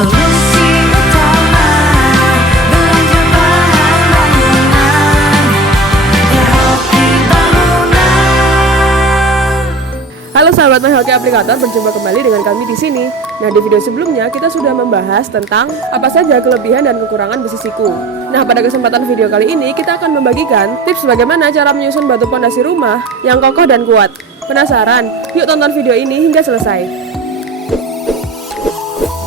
Solusi utama belanja bahan bangunan, Hoki Bangunan. Halo sahabat My Hoki Aplikator, berjumpa kembali dengan kami di sini. Nah, di video sebelumnya kita sudah membahas tentang apa saja kelebihan dan kekurangan besi siku. Nah, pada kesempatan video kali ini kita akan membagikan tips bagaimana cara menyusun batu pondasi rumah yang kokoh dan kuat. Penasaran? Yuk tonton video ini hingga selesai.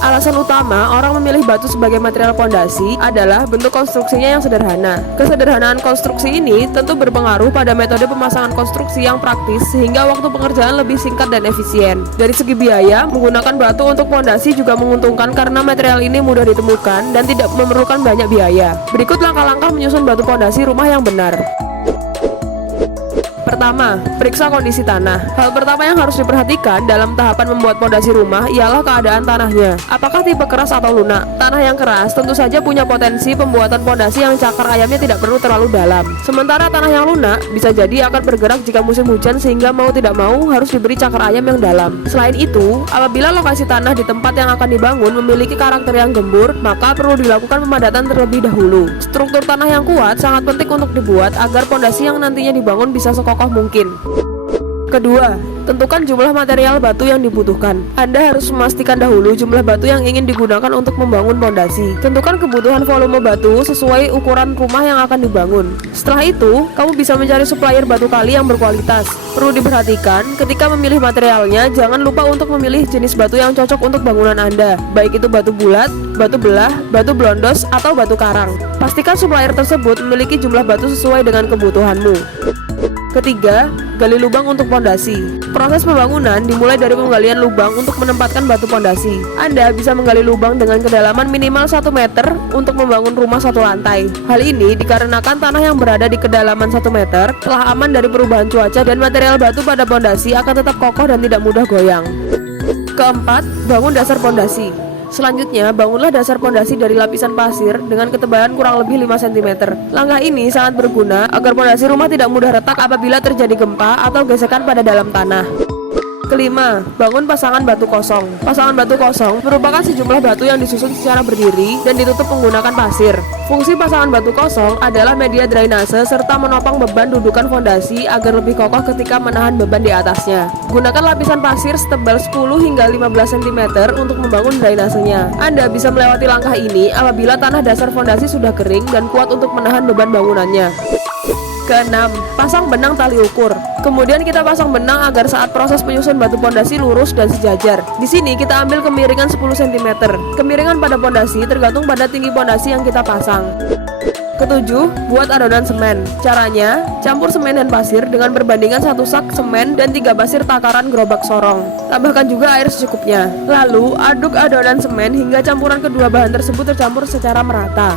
Alasan utama orang memilih batu sebagai material pondasi adalah bentuk konstruksinya yang sederhana. Kesederhanaan konstruksi ini tentu berpengaruh pada metode pemasangan konstruksi yang praktis sehingga waktu pengerjaan lebih singkat dan efisien. Dari segi biaya, menggunakan batu untuk pondasi juga menguntungkan karena material ini mudah ditemukan dan tidak memerlukan banyak biaya. Berikut langkah-langkah menyusun batu pondasi rumah yang benar. Pertama, periksa kondisi tanah. Hal pertama yang harus diperhatikan dalam tahapan membuat pondasi rumah ialah keadaan tanahnya. Apakah tipe keras atau lunak? Tanah yang keras tentu saja punya potensi pembuatan pondasi yang cakar ayamnya tidak perlu terlalu dalam. Sementara tanah yang lunak bisa jadi akan bergerak jika musim hujan sehingga mau tidak mau harus diberi cakar ayam yang dalam. Selain itu, apabila lokasi tanah di tempat yang akan dibangun memiliki karakter yang gembur, maka perlu dilakukan pemadatan terlebih dahulu. Struktur tanah yang kuat sangat penting untuk dibuat agar pondasi yang nantinya dibangun bisa sekokoh mungkin. Kedua, tentukan jumlah material batu yang dibutuhkan. Anda harus memastikan dahulu jumlah batu yang ingin digunakan untuk membangun pondasi. Tentukan kebutuhan volume batu sesuai ukuran rumah yang akan dibangun. Setelah itu, kamu bisa mencari supplier batu kali yang berkualitas. Perlu diperhatikan, ketika memilih materialnya, jangan lupa untuk memilih jenis batu yang cocok untuk bangunan Anda, baik itu batu bulat, batu belah, batu blondos, atau batu karang. Pastikan supplier tersebut memiliki jumlah batu sesuai dengan kebutuhanmu. Ketiga, gali lubang untuk pondasi. Proses pembangunan dimulai dari penggalian lubang untuk menempatkan batu pondasi. Anda bisa menggali lubang dengan kedalaman minimal 1 meter untuk membangun rumah satu lantai. Hal ini dikarenakan tanah yang berada di kedalaman 1 meter telah aman dari perubahan cuaca dan material batu pada pondasi akan tetap kokoh dan tidak mudah goyang. Keempat, bangun dasar pondasi. Selanjutnya, bangunlah dasar pondasi dari lapisan pasir dengan ketebalan kurang lebih 5 cm. Langkah ini sangat berguna agar pondasi rumah tidak mudah retak apabila terjadi gempa atau gesekan pada dalam tanah. Kelima, bangun pasangan batu kosong. Pasangan batu kosong merupakan sejumlah batu yang disusun secara berdiri dan ditutup menggunakan pasir. Fungsi pasangan batu kosong adalah media drainase serta menopang beban dudukan fondasi agar lebih kokoh ketika menahan beban di atasnya. Gunakan lapisan pasir setebal 10 hingga 15 cm untuk membangun drainasenya. Anda bisa melewati langkah ini apabila tanah dasar fondasi sudah kering dan kuat untuk menahan beban bangunannya. Keenam, pasang benang tali ukur. Kemudian kita pasang benang agar saat proses penyusun batu pondasi lurus dan sejajar. Di sini kita ambil kemiringan 10 cm. Kemiringan pada pondasi tergantung pada tinggi pondasi yang kita pasang. Ketujuh, buat adonan semen. Caranya, campur semen dan pasir dengan perbandingan 1 sak semen dan 3 pasir takaran gerobak sorong. Tambahkan juga air secukupnya. Lalu, aduk adonan semen hingga campuran kedua bahan tersebut tercampur secara merata.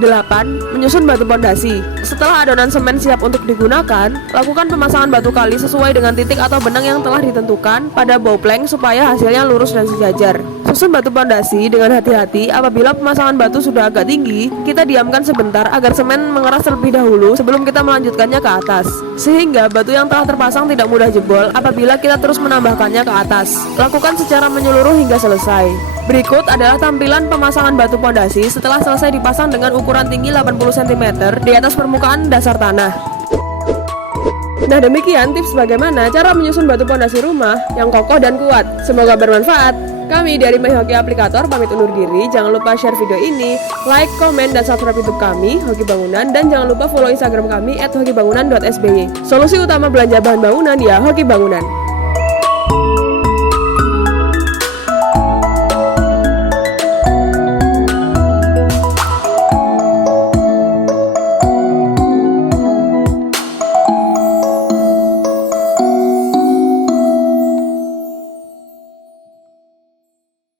8. Menyusun batu pondasi. Setelah adonan semen siap untuk digunakan, lakukan pemasangan batu kali sesuai dengan titik atau benang yang telah ditentukan pada bow plank supaya hasilnya lurus dan sejajar. Susun batu pondasi dengan hati-hati. Apabila pemasangan batu sudah agak tinggi, kita diamkan sebentar agar semen mengeras terlebih dahulu sebelum kita melanjutkannya ke atas, sehingga batu yang telah terpasang tidak mudah jebol apabila kita terus menambahkannya ke atas. Lakukan secara menyeluruh hingga selesai. Berikut adalah tampilan pemasangan batu pondasi setelah selesai dipasang dengan ukuran tinggi 80 cm di atas permukaan dasar tanah. Nah, demikian tips bagaimana cara menyusun batu pondasi rumah yang kokoh dan kuat. Semoga bermanfaat. Kami dari My Hoki Aplikator pamit undur diri. Jangan lupa share video ini, like, komen, dan subscribe YouTube kami, Hoki Bangunan, dan jangan lupa follow Instagram kami @hokibangunan.sby. Solusi utama belanja bahan bangunan ya Hoki Bangunan.